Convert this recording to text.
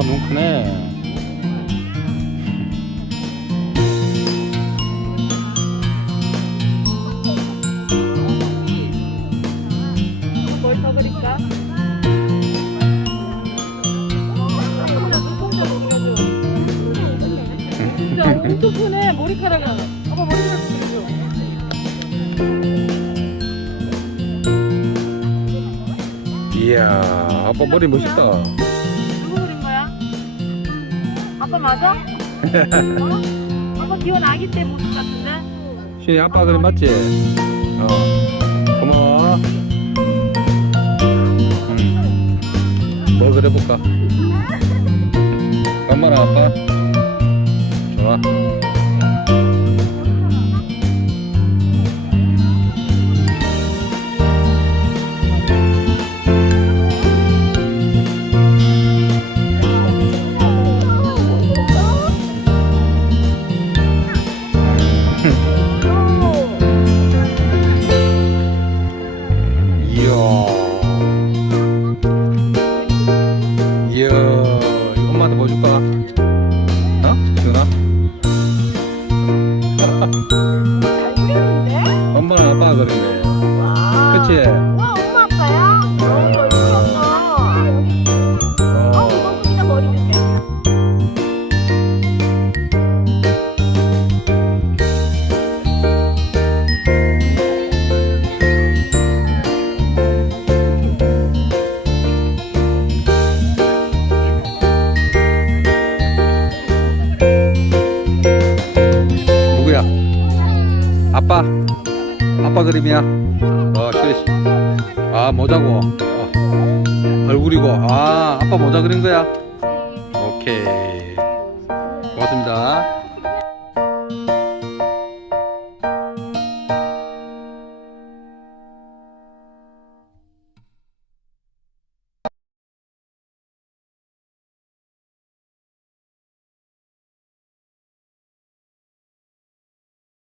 아빠 눈 크네. 뭘 더 그릴까? 진짜 엄청 크네. 머리카락이. 아빠 머리카락 그려줘. 이야, 아빠 머리 멋있다. 누구 그린 거야? 아빠 맞아? 어? 아빠 귀여운 아기 때 모습 같은데? 신이 아빠 그림 맞지? 고마워. 뭘 그려볼까? 엄마랑 아빠? 좋아. 이야, 이거 엄마한테 보여줄까? 어? 시윤아? 잘 그렸는데? 엄마랑 아빠가 그렸네. 와. 그치? 와, 엄마 아빠야? 너무 멋있었어. 이거 진짜 머리 줄게. 누구야? 아빠? 아빠 그림이야? 시윤이. 아, 모자고. 얼굴이고. 아, 아빠 모자 그린 거야? 오케이. 고맙습니다.